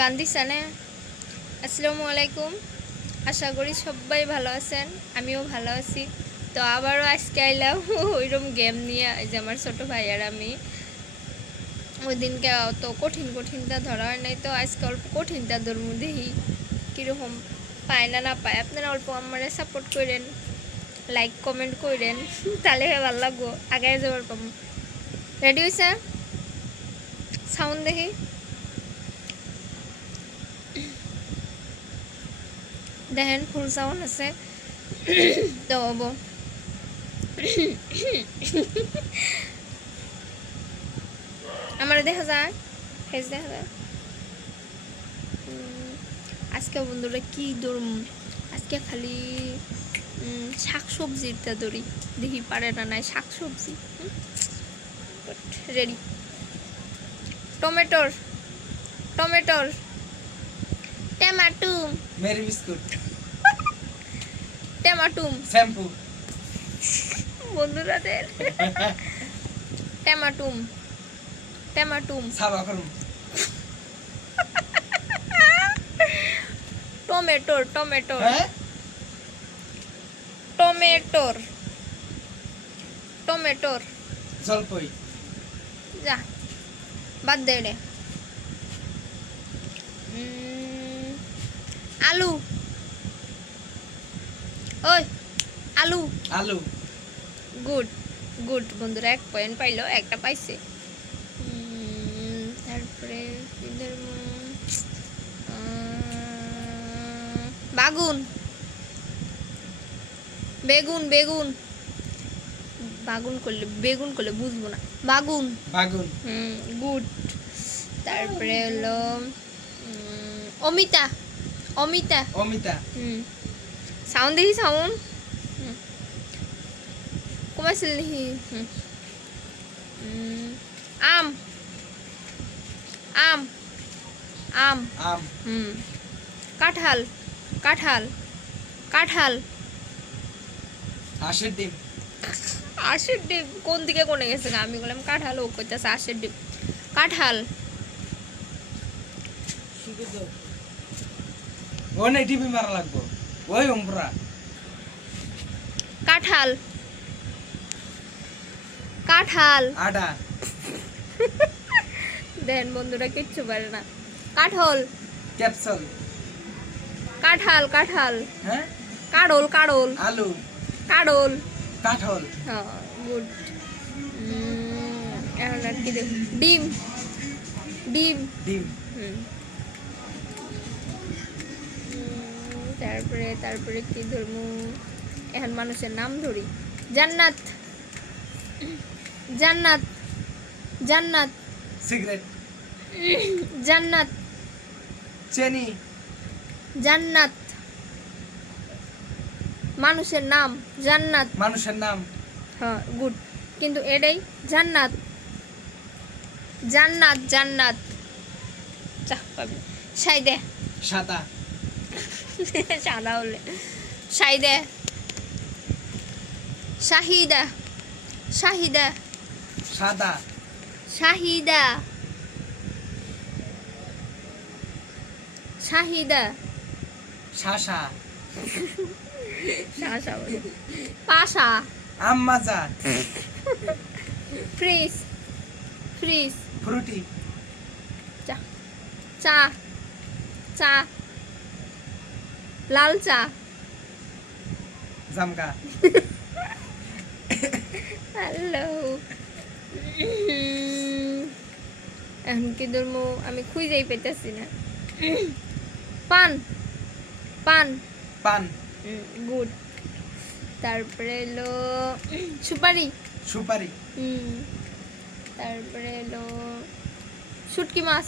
গান দিছে না। আসসালামু আলাইকুম, আশা করি সবাই ভালো আছেন, আমিও ভালো আছি। তো আবারও আজকে আইলাম ওইরকম গেম নিয়ে, যে আমার ছোট ভাই আর আমি। ওই দিনকে অত কঠিনটা ধরা হয় নাই, তো আজকে অল্প কঠিনটা ধরমু, দেখি কীরকম পায় না পায়। আপনারা অল্প আমারে সাপোর্ট করেন, লাইক কমেন্ট করেন, তাহলে ভালো লাগবো, আগে যাবার পাম। রেডি হয়েছে? সাউন্ড দেখি। দেখেন ফুল সাউন্ড আছে তো হবো। আমার দেখা যায়, ফেস দেখা যায়। আজকে বন্ধুরা কি ধরুম, আজকে খালি শাক সবজিটা ধরি, দেখি পারে না নাই শাক সবজি। রেডি। টমেটোর টমেটোর টমাটুম মেরি বিস্কুট টমাটুম শ্যাম্পু বন্ধুরাদের টমাটুম টমাটুম সাবা করুম টমেটোর টমেটোর হ্যাঁ টমেটোর টমেটোর জলপই যা বাদ দে রে। আলু, ওই আলু আলু গুড গুড বন্ধুরা, 1 পয়েন্ট পাইলো, একটা পাইছে। তারপরে বাগুন বেগুন বেগুন বাগুন করলে বেগুন করলে বুঝবো না। বাগুন বাগুন গুড। তারপরে হলো অমিতা অমিতা অমিতা সাউন্ড দেখি, সাউন্ড কমাইছিল দেখি। আম আম আম আম কাঁঠাল কাঁঠাল কাঁঠাল হাঁসের ডিম আশের ডিম কোন দিকে কোনে গেছে? আমি বললাম কাঁঠাল, ও কইতাছে আশের ডিম। কাঁঠাল ও নাই টিপি মারা লাগবো ওই উমরা কাঁঠাল কাঁঠাল আডা দেন বন্ধুরা কিচ্ছু পারে না। কাঠল ক্যাপসুল কাঁঠাল কাঁঠাল হ্যাঁ কাড়ল কাড়ল আলু কাড়ল কাঠল হ্যাঁ গুড। এখন আর কি দেব? ডিম ডিম ডিম তারপরে তারপরে কি ধরবো? এখন মানুষের নাম ধরি। জান্নাত জান্নাত জান্নাত সিগারেট জান্নাত চেনি জান্নাত মানুষের নাম জান্নাত। মানুষের নাম হ্যাঁ গুড, কিন্তু এটাই জান্নাত জান্নাত জান্নাত। চাহ পাবি সাইদে সাদা সাদা হলে সাইদে শাহিদা শাহিদা সাদা শাহিদা শাহিদা শাসা শাসা বলে পাশা আম্মাজা ফ্রিজ ফ্রিজ ফ্রুটি চা চা চা লাল চা জামগা হ্যালো। এখন কি ধরবো আমি খুঁজেই পেতেছি না। পান পান পান গুড। তারপরে এলো সুপারি সুপারি তারপরে এলো শুটকি মাছ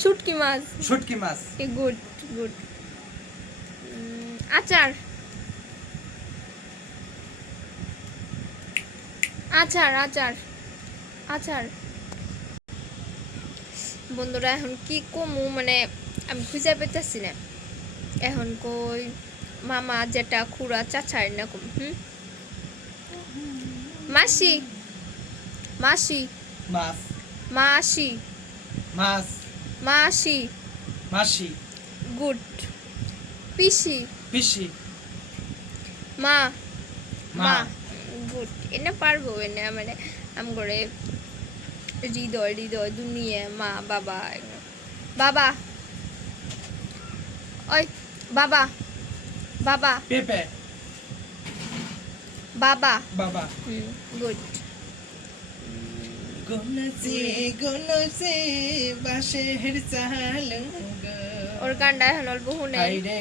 শুটকি মাছ শুটকি মাছ গুড গুড। আচার আচার আচার আচার বন্ধুরা এখন কি কমু, মানে আমি খুঁজে পেতেছি না। এখন কই মামা যেটা খুড়া চাচা এরকম মাসি মাসি মাছ মাসি মাছ মাসি মাসি গুড পিসি পিসি মা মা মা গুড এনে পারবো এনে মানে আম করে হৃদয় হৃদয় দুনিয়া মা বাবা বাবা ওই বাবা বাবা পেপে বাবা বাবা গুড গুনছে বাঁশের চাল ওর গানটা এখন অল্প শুনে হাইরে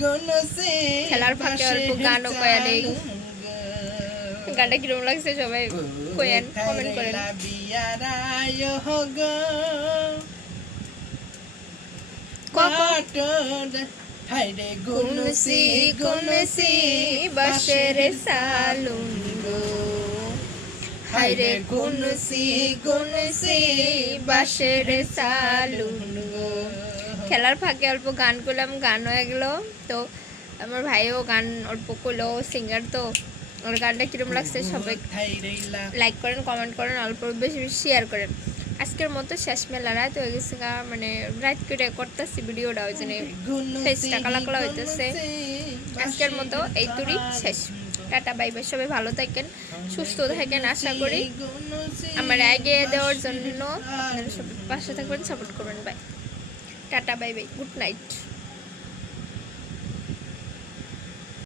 গুনছে খেলার ফাঁকে অল্প গানও কয়া দেই গানটা কিরকম লাগছে সবাই কয়েন কমেন্ট করেন হাইরে গুনসি গুনসি বাঁশের সালুঙ্গো হাইরে গুনসি গুনসি বাঁশের সালুঙ্গো খেলার ফাঁকে অল্প গান করলাম গান হয়ে গেল তো আমার ভাইও গান অল্প করলো সিঙ্গার তো ওর গানটা কিরকম লাগছে সবাই লাইক করেন কমেন্ট করেন অল্প বেশি বেশি শেয়ার করেন আজকের মতো শেষ মেলা রাত হয়ে গেছে মানে রাত করে করতেছি ভিডিওটা ওই জন্য ফেসটা কালা কালা হইতেছে আজকের মতো এই তুরি শেষ টাটা বাই বাই সবাই ভালো থাকেন সুস্থ থাকেন আশা করি আমার এগিয়ে দেওয়ার জন্য আপনারা সবাই পাশে থাকবেন সাপোর্ট করবেন bye tata bye bye good night